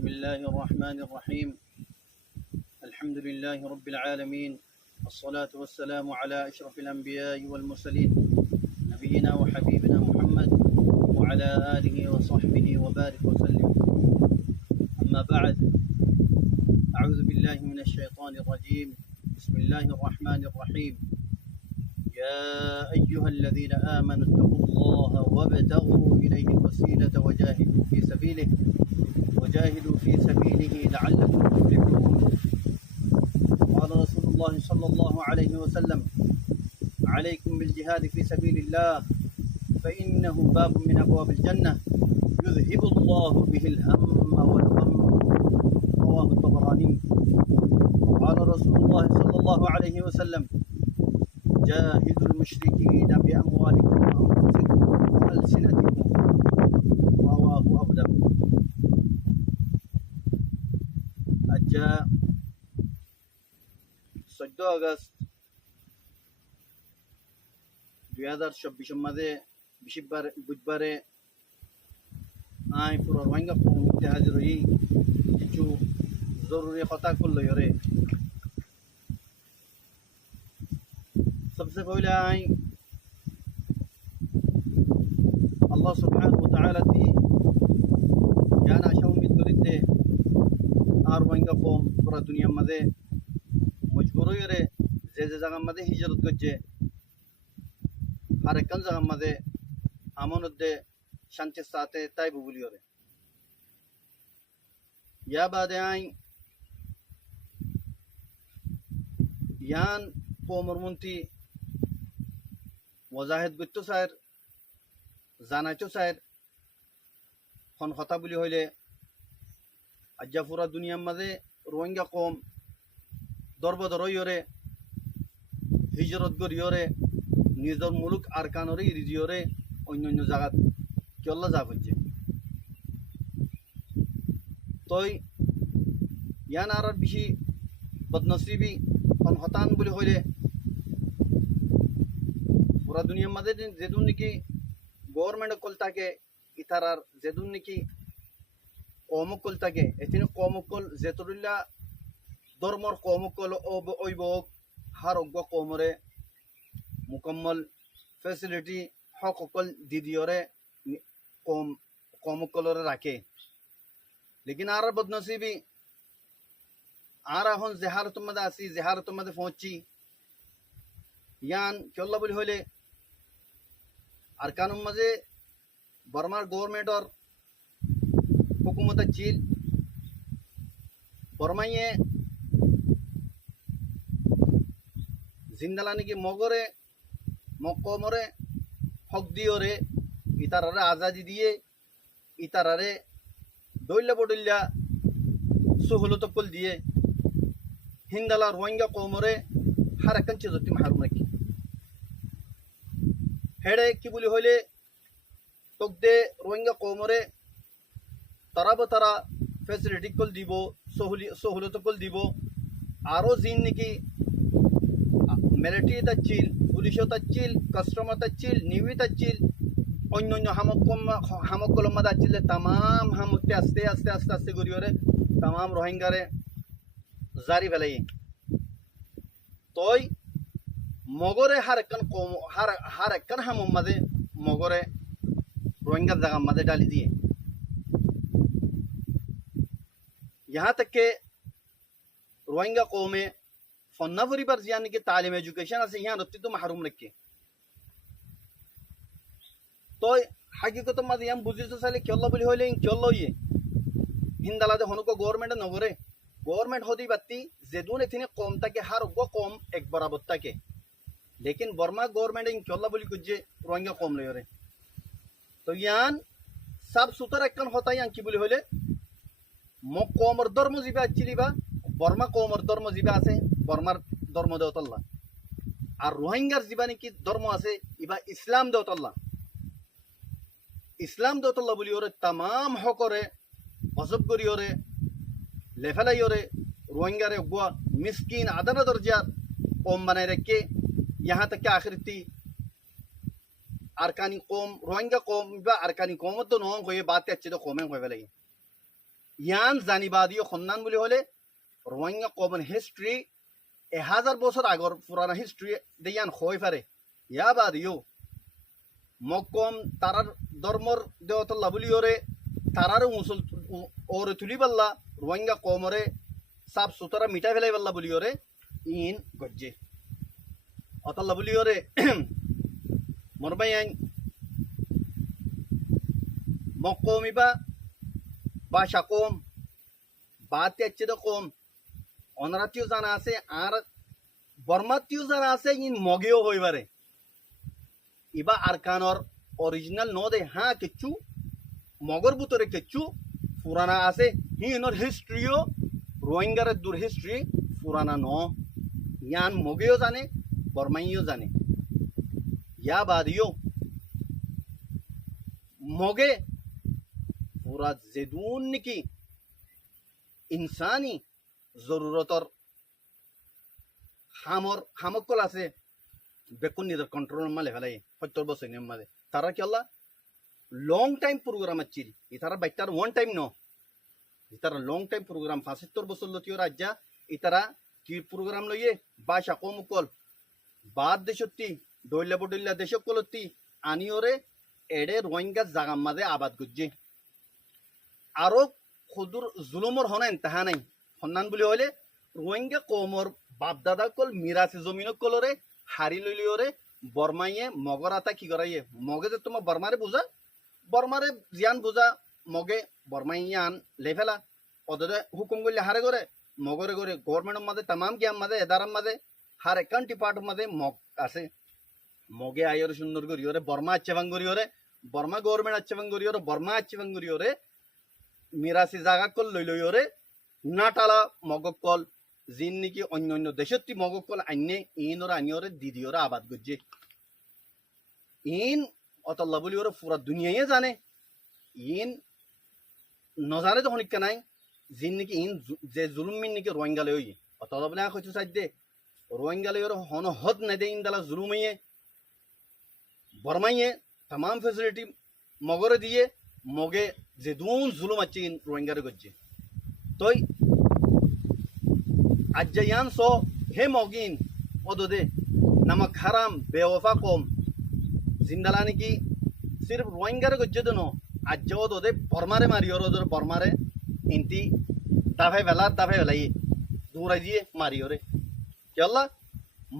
بسم الله الرحمن الرحيم. الحمد لله رب العالمين، الصلاة والسلام على أشرف الأنبياء والمرسلين، نبينا وحبيبنا محمد وعلى آله وصحبه وبارك وسلم. أما بعد، أعوذ بالله من الشيطان الرجيم. بسم الله الرحمن الرحيم. يا أيها الذين آمنوا اتقوا الله وابتغوا إليه الوسيلة وجاهدوا في سبيله لعلكم تفلحون. قال رسول الله صلى الله عليه وسلم: عليكم بالجهاد في سبيل الله فإنه باب من أبواب الجنة يذهب الله به الهم والغم. رواه الطبراني. وقال رسول الله صلى الله عليه وسلم: جاهدوا المشركين بأموالكم وأنفسكم وألسنتكم. رواه أبو داود. আজ্জা 14 August 2024 মাঝে বুধবারে পুরো রোহিঙ্গা কমিউনিটি হাজির হই কিছু জরুরি কথা করলো রে। सबसे पहले अल्लाह सुब्हानहु व तआला ती यान आशा उम्मीद करीते আর রোহিঙ্গা কম পুরা দুনিয়ার মাঝে মজবুর হয়ে যে জায়গার মাঝে হিজরত করছে আর একখান জায়গার মাঝে আমনদে শান্তির সাথে তাই বুবুলি হরে ইয়া বাদে ইয়ান কমরমন্ত্রী ওয়াজাহেদ করতো স্যার জানাইতো স্যার খন কথা বলি হইলে আজ্জা পুরা দুনিয়ার মাঝে রোহিঙ্গা কম দরবদর হইরে হিজরত করিয়রে নিজের মুলুক আরকানরে ইরিজিয়রে অন্য অন্য জায়গাত কেল্লা যা হচ্ছে তই ইয়ান আর বেশি বদনসিবি খন হতান বলি হইলে পুরা দুনিয়ার মাঝে যেদুন নাকি গভর্নমেন্ট কল থাকে ইতারার যেদুন নাকি কমকল থাকে এখানে কমকল যেতরিল্লা ধর্মর কমকল অভিভাবক হার অজ্ঞ কমরে মুকম্মল ফেসিলিটি হক অকল দিদিওরে কমকলরে রাখে। লেকিন আর বদনসিবি আর এখন জেহারতের মধ্যে আসি জেহারতের মধ্যে পৌঁছছি ইয়ান কেল্লা বলি হইলে আর কানুন মাঝে বর্মার গভর্নমেন্টর হুকুমত চিল বর্মাইয়ে জিন্দালানি কি মগরে মকমরে হক দিওরে ইতারারে আজাদি দিয়ে ইতারারে দৈল্লা বডল্লা সহলত কল দিয়ে হিন্দালা রোহিঙ্গা কমরে হার একখান চিজতি মাহারুম রাখি হেড়ে কি বলি হইলে তোক দে রোহিঙ্গা কমরে তারা তারা ফেসিলিটি কল দিব সহলত কল দিব আরও জিন নাকি মিলিটারি তাচ্ছিল পুলিশও তাচ্ছিল কাস্টমার তাচ্ছিল নিউই তাচ্ছিল অন্য অন্য হামকলম মাদা আছিল তামাম হামতে আস্তে আস্তে আস্তে আস্তে করিওরে তামাম রোহিঙ্গারে জারি ফেলাই তই মগরে হার একখান হামম মাঝে মগরে রোহিঙ্গার জায়গার মাঝে ডালি দিয়ে यहाँ तक के रोहिंगा कौमे फन्नावरी पर यानी कि तालीम एजुकेशन से यहाँ रत्ती तो महरूम रखे तो हकीकत मत यहाँ बुझी तो साले क्यों बोली हो लेकिन क्यों ये हिंदाला दे होने को गवर्नमेंट नगरे गवर्नमेंट होती बत्ती जेदून इतने कौम तक के हर वो कौम एक बराबर तक के लेकिन बर्मा गवर्नमेंट इन क्यों बोली कुछ रोहिंगा कौम ले रहे तो यहाँ सब सुतर एक होता है यहाँ की बोली होले কমর ধর্ম জিবা চিলিবা বর্মা কমর ধর্ম জিবা আছে বর্মার ধর্ম দেওতল্লা আর রোহিঙ্গার জিবা নাকি ধর্ম আছে ইবা ইসলাম দেওতল্লা বলি ওরে তামাম হকরে অজব করি ওরে লেফেলাই ওরে রোহিঙ্গারে গুয়া মিসকিন আদানা দরজার কম বানাই রেখে यहाँ तक के आखिरती আরকানি কম রোহিঙ্গা কম বা আরকানি কম তো নয় হয়ে বাতে अच्छे तो কমে হয়ে ফেলে ইয়ান জানিবাদীয় সন্ধান বুলি হলে রোহিঙ্গা কমন হিস্ট্রি 1000 বছর আগর পুরানা হিস্ট্রি দেয়ান হয়ে পারে ইয়া বাদিও মকম তারার ধর্মর দেওতল্লা বুলি ওরে তারার মুসল ওরে তুলি পাল্লা রোহিঙ্গা কমরে সাফ সুতরা মিটাই ফেলাই পাল্লা বুলি ওরে ইন গজ্জে অতল্লা বুলি ওরে মরবাই আইন মকমিবা ভাষা কম বাতে আচ্ছেদ কম অনারাতিও জানা আছে আর বর্মাতিও জানা আছে ইন মগেও হইবারে ইবা আরকানর অরিজিনাল ন দে হ্যাঁ কিচ্ছু মগর বুতরে কিচ্ছু পুরানা আছে হিনর হিস্ট্রিও রোহিঙ্গারের দূর হিস্ট্রি পুরানা ন ইয়ান মগেও জানে বর্মাইও জানে ইয়া বাদিও মগে পুরা যেদুন নাকি ইনসানি জরুরতর হামকল আছে বেকুন নিজের কন্ট্রোল মালে ফেলাই 70 বছর মাঝে তারা কি আল্লাহ লং টাইম প্রোগ্রাম আচ্ছি ইতারা বাইটার ওয়ান টাইম ন ইতারা লং টাইম প্রোগ্রাম 75 বছর লতিও রাজ্যা ইতারা কি প্রোগ্রাম লইয়ে ভাষা কমকল বাদ দেশত্তি দৈল্য বডল্যা দেশকলতি আনিওরে এডে রোহিঙ্গা জাগাম মাঝে আবাদ গুজ্জে আরো খুদুর জুলুমর হনাইন তাহা নাই সন্ধান বুলি হলে রোহিঙ্গা কমর বাপদাদা কল মিরাসি জমিন কলরে হারি লইলিওরে বর্মাইয়ে মগর আতা কি করাইয়ে মগে যে তোমার বর্মারে বুঝা বর্মারে জিয়ান বুঝা মগে বর্মাইয়ান লেফেলা ওদের হুকুম করলে হারে করে মগরে করে গভর্নমেন্টের মাঝে তামাম গিয়াম মাঝে এদারার মাঝে হার একান্টি পার্টের মাঝে মগ আছে মগে আইরে সুন্দর করিওরে বর্মা আচ্ছে ভাঙ করিওরে বর্মা গভর্নমেন্ট আচ্ছে ভাঙ করিওরে বর্মা আচ্ছে ভাঙ করিওরে মিরাসি জাগা কল লইলইরে নাটালা মগক কল জিন নাকি অন্য অন্য দেশত্তি মগক কল আইনে ইনরা আনিওরে দিদিওরে আবাদ করছে ইন অতল্লা বলি ওরা পুরা দুনিয়ায় জানে ইন নজানে তখন ইকা নাই জিন নাকি ইন যে জুলুমিন নাকি রোহিঙ্গালে হই অতলা বলে কইছো সাইদে রোহিঙ্গালে ওর হন হদ না দে ইন দালা জুলুমাইয়ে বর্মাইয়ে तमाम ফ্যাসিলিটি মগরে দিয়ে মগে যে দুন জুলুম আছে ইন রোহিঙ্গারে করছে তোই আজ্জায়ান সো হে মগিন ওদে নামক হারাম বেওফা কম জিন্দালা নাকি সির্ফ রোহিঙ্গারে করছে তো আজ্জা ওদে বর্মারে মারিওর ওদের বর্মারে ইনতি দাফাই ফেলাই দৌড়াই দিয়ে মারিওরে কেল্লা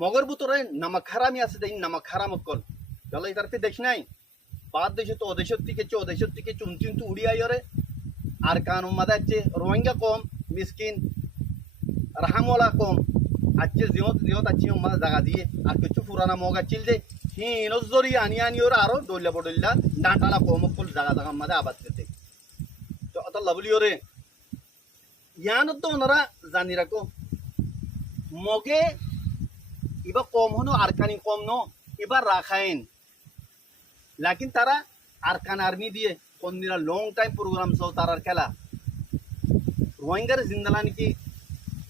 মগর বুতরে নামক হারামি আছে দেই নামক হারাম কল কেল্লা ইতারতে দেখ নাই বাদ দেশ তো ওদেশের থেকে চুনচিন্তু উড়িয়াইরে আর কান মাদা আছে রোহিঙ্গা কম মিসকিন রাহামওয়ালা কম আছে জিহত আছে মাদা জায়গা দিয়ে আর কিছু পুরানা মগা চিল যে হিন জরি আনি ওরা আরো দইলা বডইলা ডাঁটালা কম কল জায়গা মাদা আবাদ করতে তো অত লাভলি ওরে ইয়ান তো ওনারা জানি রাখো মগে ইবা কম হনো আরকানি কম ন এবার রাখাইন लेकिन तारा आरकान आर्मी दिए कोन्दिरा लॉन्ग टाइम प्रोग्राम सो तारा खेला रोहिंगर जिंदलानी की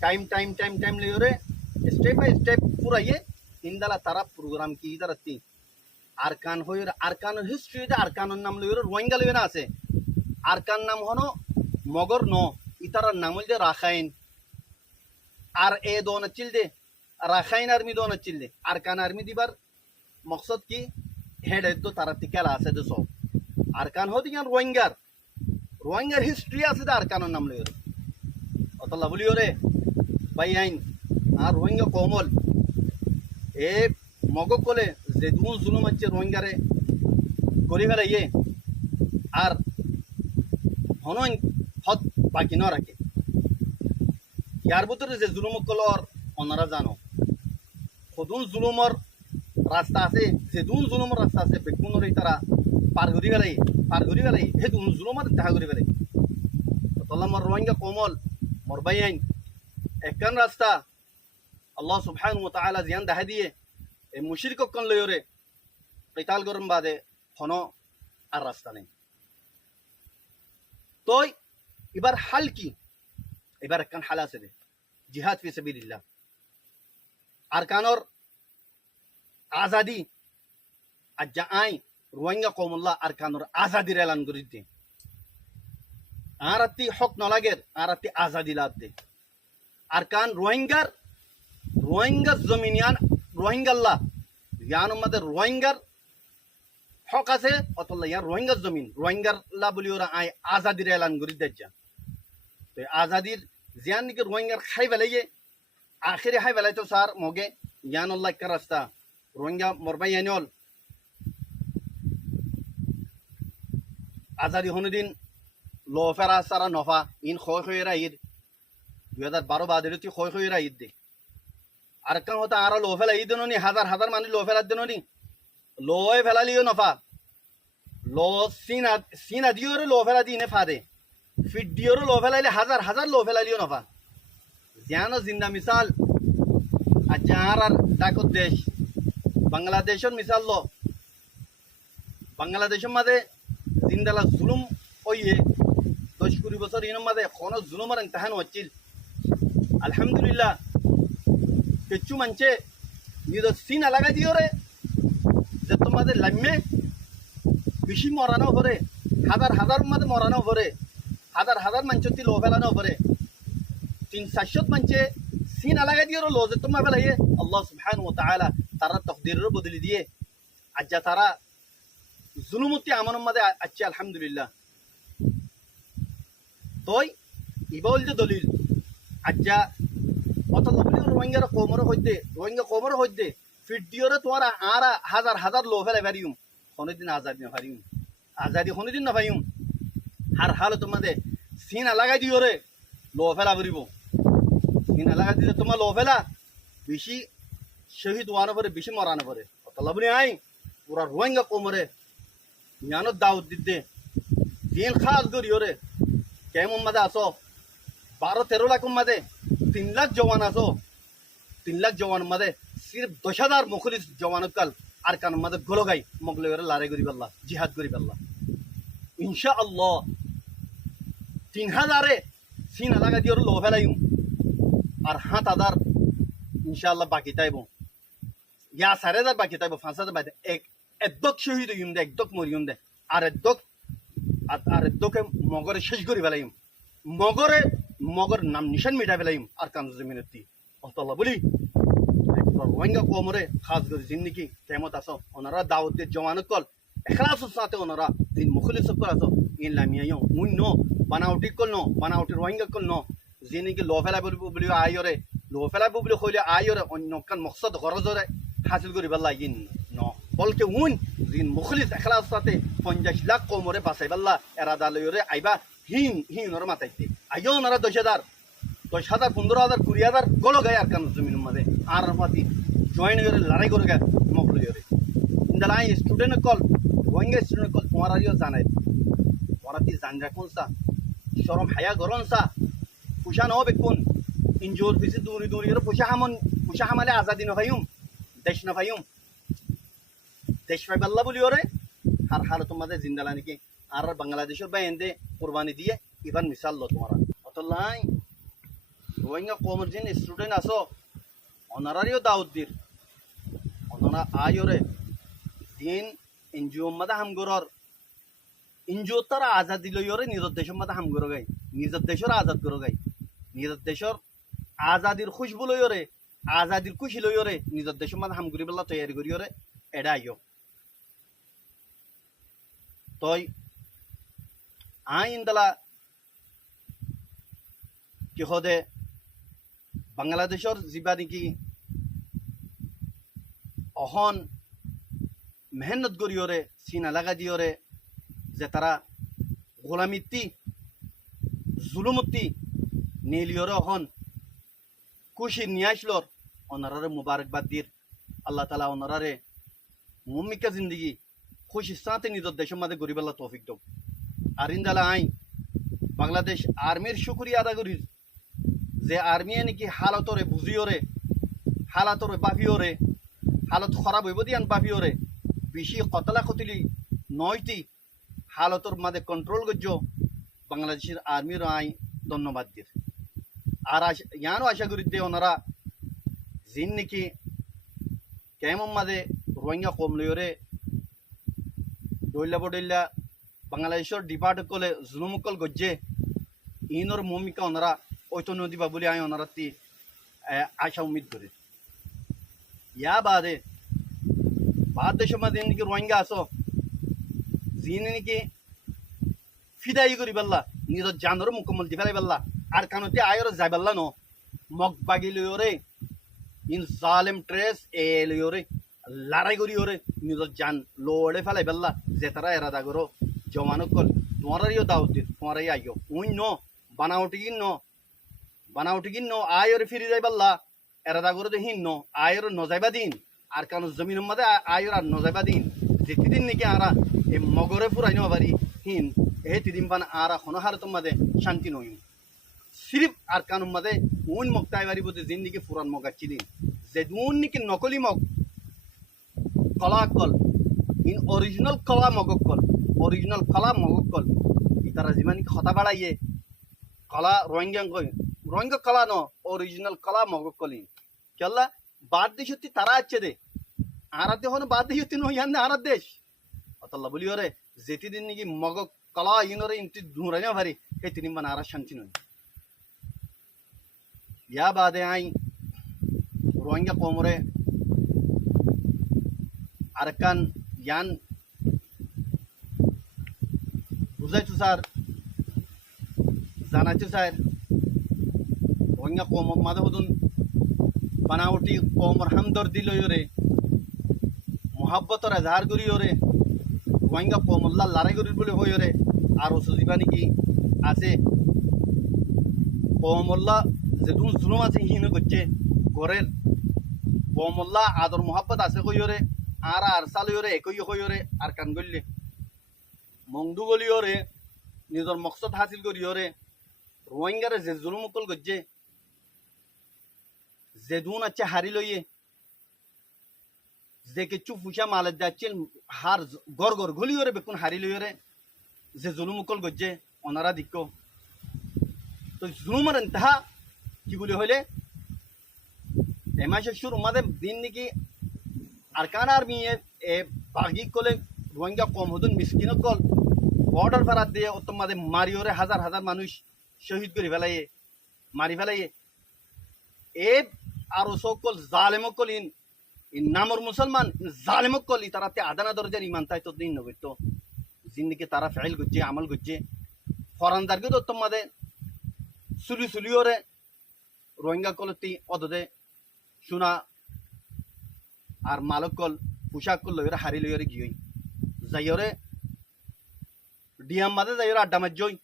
टाइम ले रे स्टेप बाय स्टेप पूरा ये इंदला तारा प्रोग्राम की इधर आती आरकान हो आरकान हिस्ट्री दे आरकान नाम ले रे रोहिंगा ले ना আছে आरकान नाम हनो मगर नो इतारा नाम ले राखाइन आर ए दोन चिल दे राखाइन आर्मी दोन चिल दे आरकान आर्मी दिबार मकसद की हेड है तो तारा तिकेला আছে তো সব আরকান হতে ইয়ান রোহিঙ্গার হিস্ট্রি আছে তো আরকানের নাম লইরে অতলা বলি ওরে ভাই আইন আর রোহিঙ্গা কমল এ মগ কোলে যে দুন জুলুম আছে রোহিঙ্গারে করি ফেলাইয়ে আর হনন হদ বাকি না রাখে ইয়ার ভিতরে যে জুলুম কলর ওনারা জানো খুদুন জুলুমর রাস্তা আছে যে দুন জুলুমর রাস্তা আছে বেকুনরে তারা পার করি ফেলাই হে দুন জুলুমর দেখা করি ফেলাই তলামর রোহিঙ্গা কমল মোর ভাই আইন একখান রাস্তা আল্লাহ সুবহানাহু ওয়া তাআলা জিয়ান দেখা দিয়ে এই মুশরিক কোন লয়রে কিতাল গরম বাদে হনো আর রাস্তা নেই তো এবার হাল কি এবার একখান হাল আছে জিহাদ ফি সাবিলিল্লাহ আরকানর आजादी आज आई रोहिंगा कौमुल्ला अरकानर आजादी ऐलान कर दी আর আত্মি হক নলাগের আর আত্মি আজাদি লাদে আর কান রোহিঙ্গা জমিনিয়ান রোহিঙ্গাল্লাহ ইয়ান আমাদের রোহিঙ্গার হক আছে অতল্লা ইয়ান রোহিঙ্গার জমিন রোহিঙ্গাল্লাহ বলি ওরা আই আজাদির এলান করি দেখা তো আজাদির জিয়ান নাকি রোহিঙ্গার খাই বেলাইয়ে আখেরে খাই বেলাই তো স্যার মগে ইয়ান আল্লাহ একটা রাস্তা রোহিঙ্গা মরবাই ইয়ানিল আজাদি হনুদিন লো ফেরা সারা নফা ইন খয় খয়েরা ঈদ 2012 বাদের খয় খয়েরা ঈদ দে আর কান হতা আর লো ফেলা ঈদ নি হাজার হাজার মানুষ লো ফেলা দেন নি লোয় ফেলালিও নফা লো সিনা দিওরে লো ফেলা দিনে ফাদে ফিট দিওরে লো ফেলাইলে হাজার হাজার লো ফেলালিও নফা জানো জিন্দা মিসাল আজ আর ডাকত দেশ বাংলাদেশের মিসাল লো বাংলাদেশের মাঝে জিন্দালা জুলুম ওইয়ে 10-20 বছর ইনম মাঝে কোনো জুলুমের ইমতিহান হচ্ছিল আলহামদুলিল্লাহ কিছু মানছে নিজের সিন আলাগা দিও রে যে তোমাদের লাম্যে বেশি মরানো পরে হাজার হাজার মাঝে মরানো পরে হাজার হাজার মানচতি লো ফেলানো পরে 300 মানছে সিন আলাগা দিও লো যে তোমার ফেলাইয়ে আল্লাহ সুবহানাহু ওয়া তাআলা তারা তকদিরের বদলি দিয়ে আজ তারা জুলুমতি আমনের মাঝে আছে আলহামদুলিল্লাহ তোই ইবাউল যে দলিল আজ্জা অত রোহিঙ্গার কোমর হইতে ফিট দিওরে তোমার আর হাজার হাজার লো ফেলে পারিম কোনোদিন আজাদি না পারিম আজাদি কোনোদিন না পাইম আর হাল তোমাদের সিন আলাগাই দিওরে লো ফেলা পারিব সিন আলাগাই দিলে তোমার লো ফেলা বেশি শহীদ হওয়ানো পরে বেশি মরানো পরে অত লাভনি আই পুরা রোহিঙ্গা কোমরে জ্ঞানত দাউদ দিতে দিন খাস করিওরে কেমন মাঝে আসো 12-13 লাখ মাঝে 3 লাখ জওয়ান আসো 3 লাখ জওয়ান মাঝে সির্ফ 10,000 মুখলিস জওয়ান কাল আর কান মাঝে গলো গাই মগলে লড়াই করি পাল্লা জিহাদ করি পাল্লা ইনশাআল্লাহ 3,000 সিন লাগা দিওর লো ফেলাইম আর 7,000 ইনশাআল্লাহ বাকি তাইব ইয়া 4,000 বাকি তাইব 5,000 বাকি একদক শহীদ হইম দে একদক মরিয়ম দে আর একদকে মগরে শেষ করি ফেলাইম মগর নাম নিশান মিটাই ফেলাইম আর কান জমিনতি অতল্লা বলি রোহিঙ্গা কোমরে খাস করে জিন্দিগি কেমত আসো ওনারা দাওয়াত দিয়ে জওয়ানত কল এখলাসের সাথে ওনারা দিন মুখলিস কল আসো ইন লামিয়াইও মুন নো বানাউটি কল নো বানাউটি রোহিঙ্গা কল নো জিন্দিগি লো ফেলাই বলি আইরে লো ফেলাই বলি কইলে আইরে অন্য কান মকসদ গরজরে হাসিল করি পাল্লা ইন ন বলকে উন দিন মুখলিস এখলাস সাথে 50 লাখ কোমরে বাঁচাই পাল্লা এরাদা লইরে আইবা হিন ওর মাথাইতে আইও ওনারা 10,000 15,000 20,000 গলো গায় আর কান জমিনের মাঝে আর মাতি জয়েন করে লড়াই করে গায় মকলো করে ইন্দালাই স্টুডেন্ট কল রোহিঙ্গা স্টুডেন্ট কল তোমার আইও জানাই ওরাতি জান রাখুন সা শরম হায়া গরন সা পুষা ন বেকুন ইনজোর বেশি দূরি দূরি করে পুষা হামালে আজাদি ন ভাইম দেশ না ভাইম দেশ ভাই আল্লাহ বলি ওরে আর হাল তোমাদের জিন্দালা নাকি আর বাংলাদেশের বাইন্দে কুরবানি দিয়ে ইভান মিসাল লো তোমার অতলাই রোহিঙ্গা কমর যেন স্টুডেন্ট আসো অনারারিও দাউদ দির অনারা আয়োরে দিন এনজিও মাদা হামগরর এনজিও তারা আজাদি লইরে নিজের দেশের মাদা হামগর গাই নিজের দেশের আজাদ করো গাই নিজের দেশের আজাদির খুশবু লইরে আজাদির খুশি লইরে নিজের দেশের মাদা হামগরি বেলা তৈরি করিরে এডা আইও তই আইন দালা কি হদে বাংলাদেশের যা নাকি অহন মেহনত করিওরে সিনা লাগা দিওরে যে তারা গোলামিত্তি জুলুমতি নীলিওরে অহন খুশি নিয়ে আসলোর ওনারারে মুবারকবাদ দির আল্লাহ তালা ওনারারে মুমিকা জিন্দগি খুশি সাথে নিজের দেশের মাঝে গরিবাল্লা তৌফিক দো আর ইন্দালা আই বাংলাদেশ আর্মির শুক্রিয়া আদা করি যে আর্মি নাকি হালতরে বুঝিওরে হালাতরে বাফিওরে হালত খারাপ হইব দিয়ান বাফিওরে বেশি কতলা কতলি নয়টি হালতর মাঝে কন্ট্রোল করছ বাংলাদেশের আর্মির আই ধন্যবাদ দির আর ইয়ানও আশা করি দে ওনারা জিন নাকি কেমন মাঝে রোহিঙ্গা কম লইরে দৈল্লা বডৈল্লা বাংলাদেশের ডিপার্ট কলে জুলুমকল গজ্জে ইনর ভূমিকা ওনারা ঐতন্য দিবা বলে আমি ওনারা আশা উম্মিদ করি। ইয়া বাদে দেশের মধ্যে নাকি রোহিঙ্গা আসো যিনি নাকি ফিদাই করি পেল্লা নিজের জানোর মুকম্মল দি ফেলাই পেল্লা আর কানতে আয়র যাই পেল্লা ন মগ বাগি লইরে ইন জালেম ট্রেস এ লইরে লড়াই করি ওরে নিজের জান লোড়ে ফেলাই পেল্লা যে তারা এরাদা করো জমানো কল তোমারও দাওয়াত দিত তোমারাই আইও উই ন বানাউটি কিন ন আয়রে ফিরি যাই পেল্লা এরাদা করে হিন ন আয়র নজাইবা দিন আর কারণ জমিনের মধ্যে আয়র আর নজাইবা দিন যেদিন নাকি আরা এ মগরে ফুরাই নেওয়া পারি হিন এ তিদিন পান আরা হনহার তোমাদের শান্তি নই সিরিফ আর কানুন মাঝে উন মগতাই বাড়ি বলতে জিন্দিকে ফুরান মগাচ্ছি দিন যে দুন নাকি নকলি মগ কলা কল ইন অরিজিনাল কলা মগকল অরিজিনাল কলা মগকল ইতারা যিমানি খতা বাড়াইয়ে কলা রোহিঙ্গা কলা ন অরিজিনাল কলা মগকলি কেলা বাদ দেশ হতে তারা আছে দে আর হন বাদ দেশ হতে নয় আর দেশ অতল্লা বলি ওরে যেটি দিন নাকি মগ কলা ইনরে ইনটি ধুরাই না ভারি এই তিনি মানে আর শান্তি নয়। ইয়া বাদে আই রোহিঙ্গা কোমরে আরকান ইয়ান বুঝাইছো স্যার জানাইছো স্যার রোহিঙ্গা কোম মাঝে হদুন বানাওটি কোমর হামদর্দি লইরে মোহাব্বতর এজাহার করিওরে রোহিঙ্গা কোমল্লা লড়াই করি বলে হইরে আর সুজিবা নাকি আছে কোমল্লা যেদুন জুলুম আছে হিন করছে ঘরের কোমল্লা আদর মোহাব্বত আছে কইরে আর সালইরে একই হইরে আর কান গললে মংদু গলিওরে নিজের মকসদ হাসিল করিওরে রোহিঙ্গারে যে জুলুম কল করছে যে দুন আছে হারি লইয়ে যে কিছু ফুসা মালে যাচ্ছেন হার গড় গড় গলিওরে বেকুন হারি লইরে যে জুলুম কল করছে ওনারা দিক তো জুলুমের ইন্তহা কি বলি হইলে এ মাসের শুরু মাঝে দিন নাকি আরকান আর্মি এ বাগি কলে রোহিঙ্গা কম হতুন মিসকিন কল বর্ডার ফেরাত দিয়ে ওর মাঝে মারিওরে হাজার হাজার মানুষ শহীদ করে ফেলাইয়ে মারি ফেলাইয়ে এ আরো সকল জালেমকল ইন নামর মুসলমান জালেমকল তারাতে আদানা দরজার ইমান তাই তো দিন নবীর তো জিন্দিকে তারা ফেল করছে আমল করছে ফরানদারকে তো তোর মাঝে সুলিওরে রোহিঙ্গা কলতি অদে সোনা আর মালক কল পোশাক কল লইরে হারি লইরে গিয়ে যাইরে ডিয়াম মাঝে যাইরে আড্ডা মারজই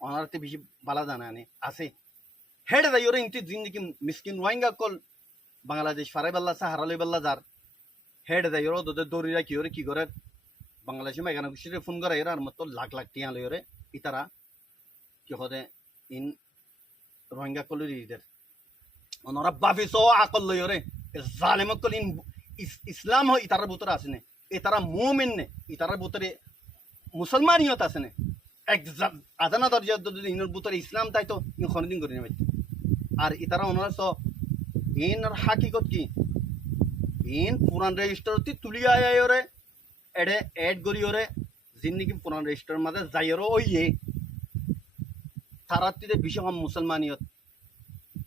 অনারতে বেশি বালা জানা আনে আছে হেড যাইরে ইনটি জিন্দিগি মিসকিন রোহিঙ্গা কল বাংলাদেশ ফারাই বাল্লা সাহারা লই বাল্লা যার হেড যাইরে ওদে দৌড়িরা কি করে বাংলাদেশে মেঘানা খুশিরে ফোন করে এরা আর মতো লাখ লাখ টিয়া লইরে ইতারা কি হদে ইন রোহিঙ্গা কলের ইদের ওনারা বাফি সো আকল লইরে জালেম কল ইন ইসলাম হয় ইতার ভিতরে আছে না এতারা মুমিন নে ইতার ভিতরে মুসলমানিয়ত আছে না এক আজানা দরজা যদি ইনর ভিতরে ইসলাম তাই তো ইন খনদিন করে নেবে আর ইতারা ওনারা সো ইনর হাকিকত কি ইন পুরান রেজিস্টারতি তুলি আয়রে এডে এড করিওরে জিন্দিগি পুরান রেজিস্টার মাঝে যাইরো ওইয়ে তারাতিতে বিশেষ মুসলমানিয়ত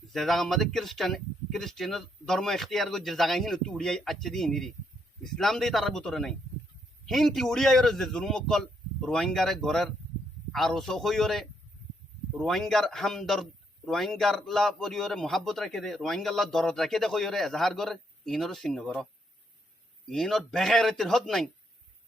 যে জায়গা মাঝে খ্রিস্টান ধর্ম এখতিয়ার করে যে জায়গায় হিন উড়িয়াই আছে দি হিনিরি ইসলাম দিয়ে তার ভিতরে নাই হিন্তি উড়িয়াইরে যে জুলুমকল রোহিঙ্গারে ঘরের আরো সহইরে রোহিঙ্গার হামদর্দ রোহিঙ্গার লা পরিওরে মোহাব্বত রাখে দে রোহিঙ্গার লা দরদ রাখে দে কইরে এজাহার করে ইনর চিহ্ন কর ইনর বেগাইরতির হদ নাই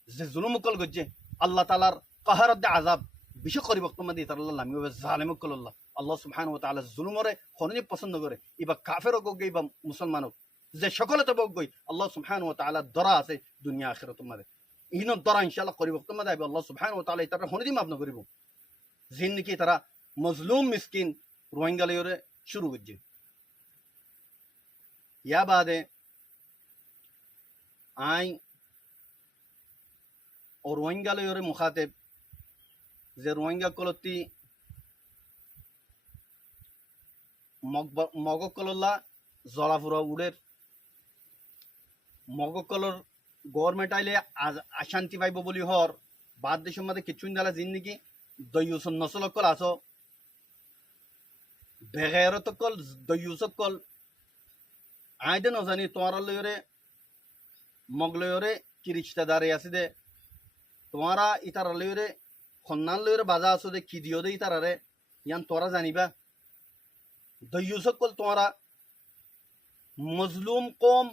যে জুলুমকল গজ্জে আল্লাহ তাআলার কাহারত দে আযাব বিশেষ করি বক্তব্য দিয়ে তার আল্লাহ আমি জালেমকল আল্লাহ সুবহানাহু ওয়া তাআলা জুলুমরে খননি পছন্দ করে ইবা কাফের হোক ইবা মুসলমান হোক যে সকলে তো বক গই আল্লাহ সুবহানাহু ওয়া তাআলা দরা আছে দুনিয়া আখিরাত মধ্যে ইন দরা ইনশাআল্লাহ করি বক্তব্য দেব আল্লাহ সুবহানাহু ওয়া তাআলা তার খননি মাফ না করিব জিন্দিগি তারা মজলুম মিসকিন রোহিঙ্গা লইরে শুরু করছে ইয়া বাদে আই ও রোহিঙ্গা লইরে মুখাতেব যে রোহিঙ্গা কলতি মগকলল্লা জলাফুরা উড়ের মগকলর গভর্নমেন্ট আইলে অশান্তি পাইব বলি হর বাদ দেশের মধ্যে কিছুদিন দালা জিন্দিগি দইউসন নসলকল আসো বেগেরত কল দয়ুসক কল আইদে নজানি তোমার লয়রে মগলয়রে কি রিশতেদারে আছে দে তোমারা ইতার লয়রে খন্নান লয়রে বাজা আছো দে কি দিও দে ইতারারে ইয়ান তোরা জানিবা দয়ুসক কল তোমারা মজলুম কম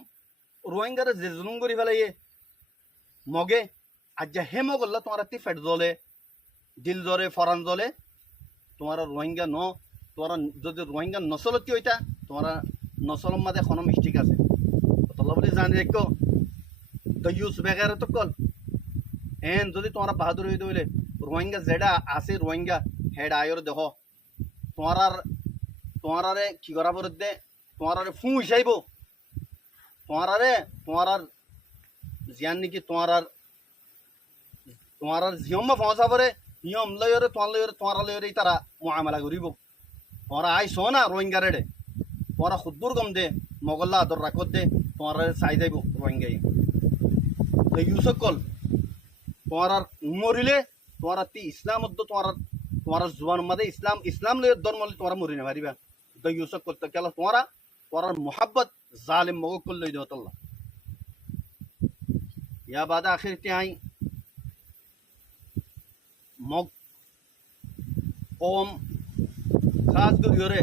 রোহিঙ্গারে যে জুলুম করি ফেলাইয়ে মগে আজ হে মগল্লা তোমারা তি ফেট জলে দিল জলে ফরান জলে তোমারা রোহিঙ্গা ন তোমারা যদি রোহিঙ্গা নসলতি হইতা তোমারা নসলম মাঝে কোনো মিস্টেক আছে তল্লা বলে জানি রেখো দয়ুস বেগারে তো কল এন যদি তোমরা বাহাদুর হইতে হইলে রোহিঙ্গা যেটা আছে রোহিঙ্গা হেড আয়র দেখ তোমারারে কি করা বলতে তোমারারে ফু হিসাইব তোমার জিয়ান নাকি তোমার জিয়ম পৌঁছা পরে নিয়ম লয়রে তোমার লয়রে তারা মোয়ামেলা করিব তোমরা আইস না রোহিঙ্গা রেডে তোমরা খুদ্দুর গম দে মগল্লা আদর রাখত দে তোমার চাই যাইব রোহিঙ্গাই ইউসক কল তোমার মরিলে তোমার তি ইসলাম তোমার জুয়ান মাদে ইসলাম লয় ধর্ম তোমার মরি না পারিবা ইউসক করতে কেলা তোমার মোহাব্বত জালিম মগ কল লই দেওয়া या बाद आखिर क्या आई मग ओम खास कर योरे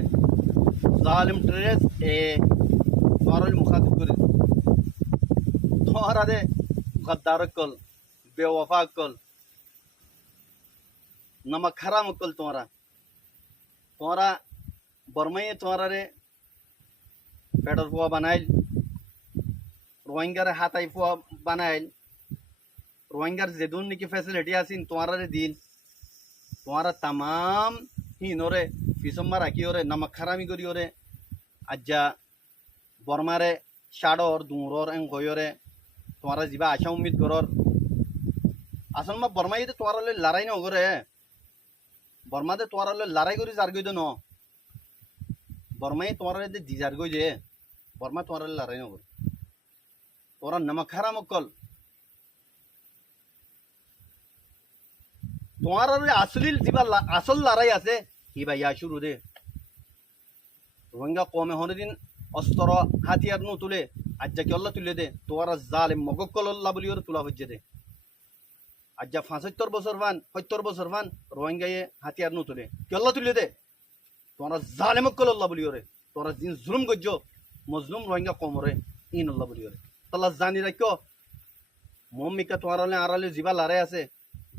जालिम ट्रेस ए तोरल मुखातिब कर तोरा दे गद्दार कल बेवफा कल नमक हराम कल तोरा बर्मई तोरा रे पेडर फुआ बनाइल रोहिंगार हाथाई फुआ बनाइल रोहिंगार जेदुन निकी फैसिलिटी आसिन तुम्हारा दिल तुम्हारा तमाम ही नोरे फिसम्मा राखी ओरे नमक खरामी करी ओरे आज्जा बर्मारे शाडोर दूर एंग गोयोरे तुम्हारा जीवा आशा उम्मीद करोर असल में बर्मा ये तुम्हारा ले लड़ाई न होगरे बर्मा दे तुम्हारा ले लड़ाई करी जार गई दो न बर्मा ये तुम्हारा ले दिजार गई जे बर्मा तुम्हारा ले लड़ाई न होगरे তোরা নমক হারাম কল তোমার আসলিল যিবা আসল লড়াই আছে কি ভাই শুরু দে রোহিঙ্গা কমে হনে দিন অস্ত্র হাতিয়ার নু তুলে আজ্জা কি আল্লাহ তুলে দে তোরা জালিম মগকল আল্লাহ বলি ওর তুলা হজ্জে দে আজ্জা 75 বছর ভান রোহিঙ্গায়ে হাতিয়ার নু তুলে কি আল্লাহ তুলে দে তোরা জালিম কল আল্লাহ বলি ওরে তোরা জিন জুলুম গজ্জ মজলুম রোহিঙ্গা কমরে ইন আল্লাহ বলি ওরে तला जानी रखो मम्मी का तुम्हारा आराले जीवा लड़ाई आसे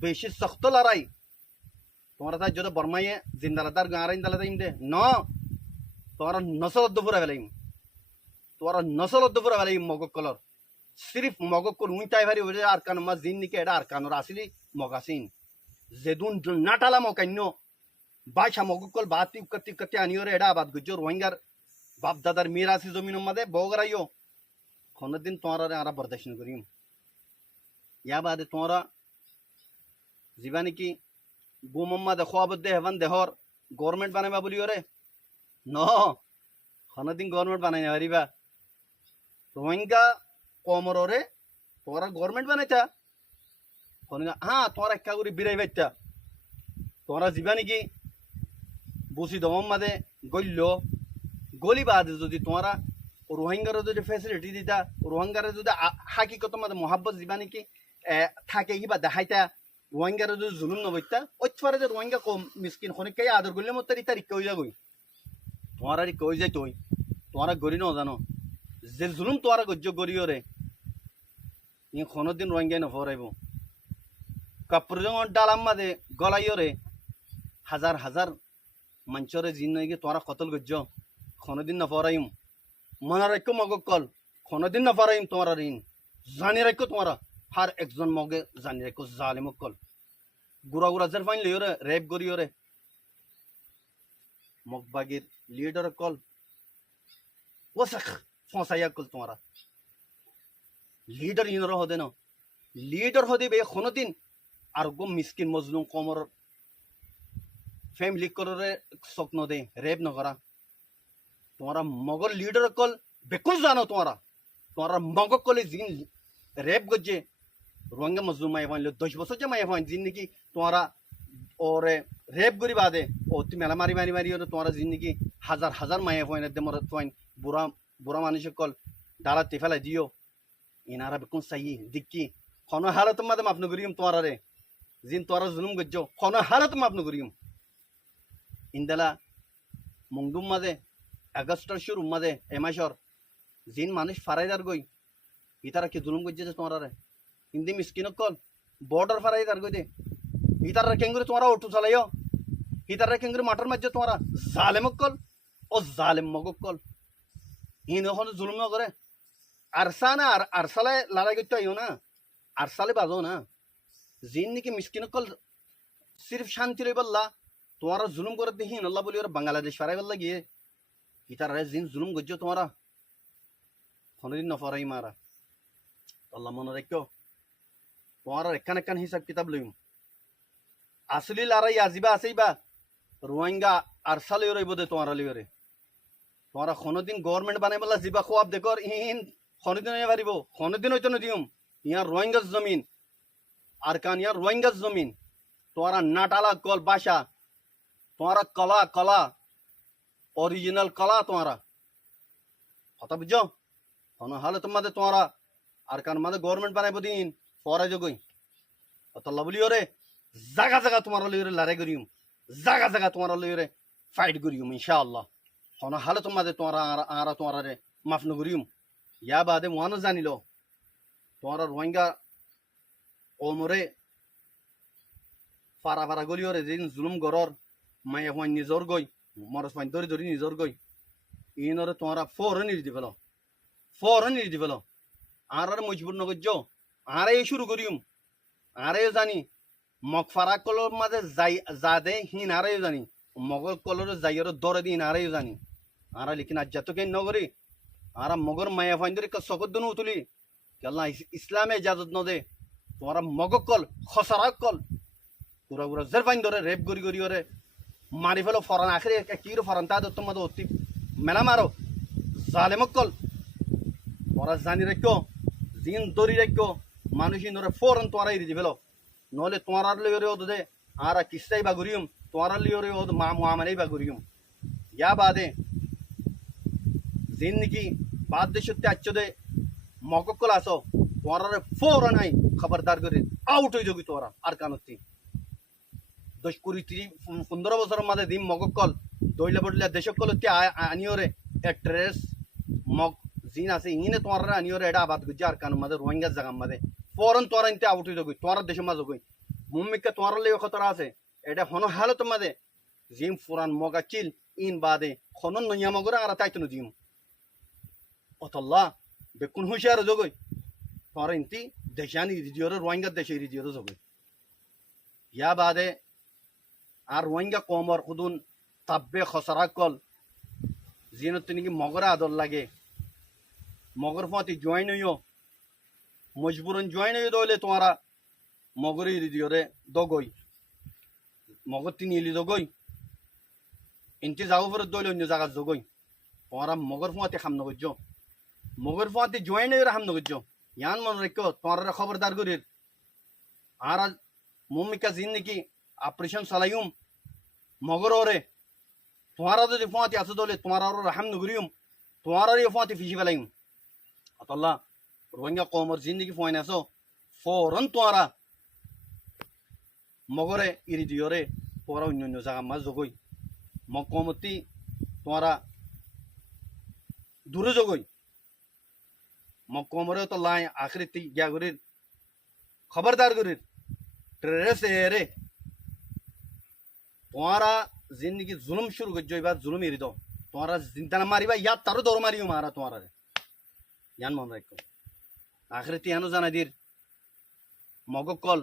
बेशी सख्त लड़ाई तुम्हारा था जो बर्माई जिंदालादार गारा इंदालादा इंदे न तुम्हारा नसल अद्दुपुरा वेलाइम तुम्हारा नसल अद्दुपुरा वेलाइम मगक कलर सिर्फ मगक को उंटाई भारी वजह आरकान मा जिन निके एडा आरकान और असली मगासिन जेदुन नाटाला मकाइनो बादशाह मगक कल बाती कत्ती आनियो रे एडा बात गुजर रोहिंगार बाप दादार मीरासी जमीन मदे बोगराइयो खन दिन तुम्हारा आरा बर्दाश्त करी या बाद तुम्हारा जीवानी की गुमम्मा देखो अब देहवन देहर गवर्नमेंट बनाबा बोलियो रे न खन दिन गवर्नमेंट बनाई हारिबा रोहिंगा कमरो रे तुम्हारा गवर्नमेंट बनाइता खन हाँ तुम्हारा एक्का गुरी बिराई बैठता तुम्हारा जीवानी की बुसी दमम मादे गल्लो गली बाद যদি तुम्हारा रोहिंगार जो फैसिलिटी दीता रोहिंगार जो हाकिकत मत मोहब्बत जीवानी की थाके कि देखाइता रोहिंगार जो जुलुम नबैता ओथफारे जो रोहिंगा कम मिस्किन खनिक कई आदर करले मत तारी तारिक कई जागई तुम्हारा रि कई जाय तोई तुम्हारा गरी न जानो जे जुलुम तुम्हारा गज्ज गरियो रे इन खनो दिन रोहिंगा न फराइबो कपरजों डालाम मादे गलाइयो रे हजार हजार मंचरे जिन नगे तुम्हारा कतल गज्ज खनो दिन न फराइम मना रखो मगक कल खनो दिन न फराइम तुम्हारा ऋण जानी रखो तुम्हारा हर एक जन मगे जानी रखो जालिम कल गुरा गुरा जर फाइन लियो रे रेप करियो रे मगबागिर लीडर कल वसख फसाया कल तुम्हारा लीडर इन हो देनो लीडर हो दे बे खनो दिन আর গো মিসকিন মজলুম কমর ফ্যামিলি করে স্বপ্ন দে রেপ ন করা তোমারা মগল লিডার কল বেকুল জানো তোমারা মগ কলে জিন রেপ গজে রোহিঙ্গা মজলুম মাই ফাইন 10 বছর যে মাই ফাইন জিন নাকি তোমারা ওরে রেপ করি বাদে ও তুই মেলা মারি মারি মারি ওরে তোমার জিন্দিগি হাজার হাজার মায়ে পয়েন একদম ওরা পয়েন বুড়া বুড়া মানুষ কল দাঁড়াতে ফেলাই দিও ইনারা বেকুন চাই দিকি কোনো হালত মাদে মাফ নগরিম তোমার রে জিন তোরা জুলুম গজ্জ কোনো হালত মাফ নগরিম ইন্দালা মংদুম মাদে আগস্টর শুরু মাদে এমাসর জিন মানুষ ফারাইদার গই ইতারা কি জুলুম গজ্জে যে তোমার রে হিন্দি মিসকিনক কল বর্ডার ফারাইদার গই দে ইতারা কেঙ্গুরে তোমারা অটো চালাইও ইতারা কেঙ্গুরে মাটার মাঝে তোমারা জালেমক কল ও জালেম মগক কল হিন এখন জুলুম ন করে আরসা না আর আরসালে লড়াই করতে আইও না আরসালে বাজো না জিন নাকি মিসকিনক কল সির্ফ শান্তি রই বললা তোমারা জুলুম করে দেখি আল্লাহ বলি ওরা বাংলাদেশ ফারাই বললা গিয়ে ইতারা জিন জুলুম গজ্জো তোমারা কোনদিন নফরাই মারা আল্লাহ মনে রেখো তোমার একান একান হিসাব কিতাব লইম আসলি লড়াই আজিবা আছেইবা রোহিঙ্গা আর সালে রইব দে তোমার লিওরে তোমারা কোনোদিন গভর্নমেন্ট বানাই বলা জিবা খোয়াব দেখর ইন কোনোদিন হয়ে পারিব কোনোদিন হইতো নদিম ইয়ার রোহিঙ্গার জমিন আর কান ইয়ার রোহিঙ্গার জমিন তোমারা নাটালা কল বাসা তোমারা কলা কলা অরিজিনাল কলা তোমারা কথা বুঝছো কোনো হালে তোমাদের তোমারা আর কান মাঝে গভর্নমেন্ট বানাইব দিন পরে যোগই অতল্লা বলি ওরে জাগা জাগা তোমার লইরে লড়াই করিম জাগা জাগা তোমার লইরে ফাইট করিম ইনশাআল্লাহ কোনো হালে তোমাদের তোমারা আর তোমার রে মাফ নগরিম ইয়া বাদে মহানো জানিল তোমার রোহিঙ্গা ওমরে ফারা ফারা গলি ওরে যেদিন জুলুম গরর মায়ে হইন নিজর গই মরস পাইন ধরি ধরি নিজর গই ইনরে তোমারা ফৌরন নিয়ে দি ফেলো ফৌরন নিয়ে দি ফেলো আর মজবুর নগর্য আরে শুরু করিম আরে জানি মগ ফারা কলর মাঝে যাই যা দে হিন আরে জানি মগর কলর যাইয়ের দরে দিন আরে জানি আরা লিখিন আজ যত কেন নগরী আরা মগর মায়া ফাইন ধরে সকর দন উতুলি কেলা ইসলামে ইজাজত ন দে তোমারা মগ কল খসারা কল পুরা পুরা জের ফাইন ধরে রেপ করি করি ওরে মারি ফেলো ফরান আখরে কি ফরান তা তোমার অতি মেলা মারো জালেমক কল তোরা জানি রাখো জিন দরি রাখো মানুষ ধরে ফোরন তোরা ইরি ফেলো নহলে তোমার লিওরে ওদ দে আর কিস্তাই বা ঘুরিম তোমার লিওরে ওদ মা মুআমালাই বা ঘুরিম ইয়া বাদে জিন নাকি বাদ দে সত্যি আচ্ছ দে মককল আসো তোমার ফোরন নাই খবরদার করে আউট হয়ে যাবি তোরা আর কানতি 10-15 বছরের মাঝে দিম মককল দইলে বদলে দেশকল আনিওরে ট্রেস মগ জিন আছে ইনে তোমার আনিওরে এটা আবাদ গুজি আর কান মাঝে রোহিঙ্গা জায়গা মাঝে ফৌরন তোরা ইনতে আউট হয়ে যাবি তোমার দেশের মাঝে গই মুম্মিকা তোমার লেগে খতরা আছে এটা হন হালত মাঝে জিম ফুরান মগা চিল ইন বাদে খনন নইয়া মগরে আর তাইতো জিম অতল্লা বেকুন হুশিয়ার জগই তোমার ইনতি দেশানি রিজিওরে রোহিঙ্গা দেশে রিজিওরে জগই ইয়া বাদে আর রোহিঙ্গা কমর খুদুন তাব্বে খসরা কল জিনত তিনি মগরে আদর লাগে মগর ফাঁতি জয়েন হইও মজবুরন জয়েন হইও দইলে তোমারা মগরে দিওরে দগই মগর তিনি ইলি দগই ইনতি যাও ফেরত দইলে অন্য জায়গা জগই তোমারা মগর ফাঁতি খাম নগজ্য মগর ফাঁতি জয়েন হইও হাম নগজ্য ইয়ান মনে রেখো তোমারা খবরদার করির আর মুমিকা জিন নাকি অপারেশন চালাইম মগর ওরে তোমারা যদি ফাঁতি আছে দলে তোমার রাহাম নগরিম তোমার ফাঁতি ফিসি ফেলাইম আল্লাহ রোহিঙ্গা কমর জিন্দিগি ফোন আছো ফৌরন তোমারা মগরে ইরি দিওরে পরা অন্য অন্য জায়গা মাছ জগই মগ কমতি তোমারা দূরে জগই মগ কমরে তো লাই আখরি গিয়া করির খবরদার করির ট্রেস এরে তোমারা জিন্দগি জুলুম শুরু করছো এবার জুলুম এরি দাও তোমারা চিন্তা না মারিবা ইয়ার তারও দৌড় মারিও মারা তোমার ইয়ান মনে রাখো আখরে তিয়ানো জানা দির মগক কল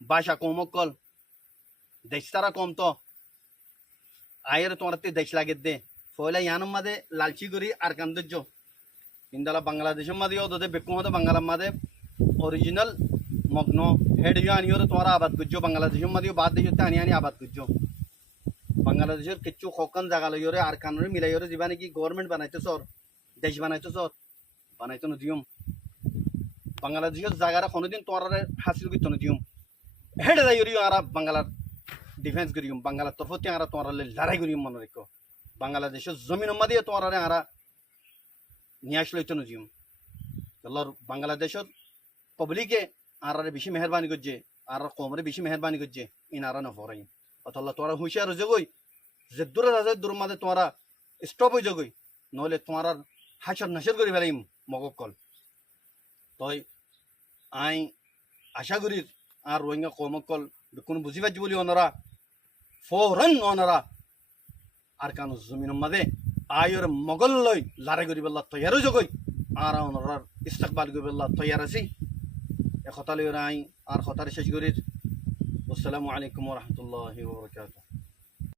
বাসা কমক কল দেশ তারা কম তো আয়ের তোমার দেশ লাগে দে ফয়লা ইয়ানোর মাঝে লালচি করি আর কান্দর্য ইন্দালা বাংলাদেশের মাঝেও দে বেকুম হতো বাংলার মাঝে অরিজিনাল মগ্ন হেড আনিও তোমার আবাদ করছো বাংলাদেশের মাঝেও বাদ দেশে আনি আনি আবাদ করছো বাংলাদেশের কিছু সকান জায়গা লইরে আর কানরে মিলাইরে যাবা নাকি গভর্নমেন্ট বানাইতো সর দেশ বানাইতো সর বানাইতো নদিয়ম বাংলাদেশের জায়গাটা কোনোদিন তোমার হাসিল করতো নদিয়ম হেডে যাই করিও আর বাংলার ডিফেন্স করিম বাংলার তরফতে আর তোমার লড়াই করিম মনে রেখো বাংলাদেশের জমিন দিয়ে তোমার আর নিয়ে আসলে তো নজিম আল্লাহর বাংলাদেশের পাবলিকে আর বেশি মেহরবানি করছে আর কমরে বেশি মেহরবানি করছে ইনারা না ফরাই অতল্লা তোরা হুঁশিয়ার হয়ে যাগই যে দূরে আছে দূর মাঝে তোমরা স্টপ হয়ে যাগই নহলে তোমার হাসর নাসর করে ফেলাইম মগকল তই আই আশা করি আর রোহিঙ্গা কমকল কোনো বুঝি পাচ্ছি বলি ওনারা ফৌরন ওনারা আর কানো জমিন মাঝে আয়র মগল লই লারে করি বেলা তৈয়ার জগই আর ওনার ইস্তেকবাল করি বেলা তৈয়ার আছি এ কথা লই আই আর কথার শেষ করি আসসালামু আলাইকুম ওয়া রাহমাতুল্লাহি ওয়া বারাকাতুহু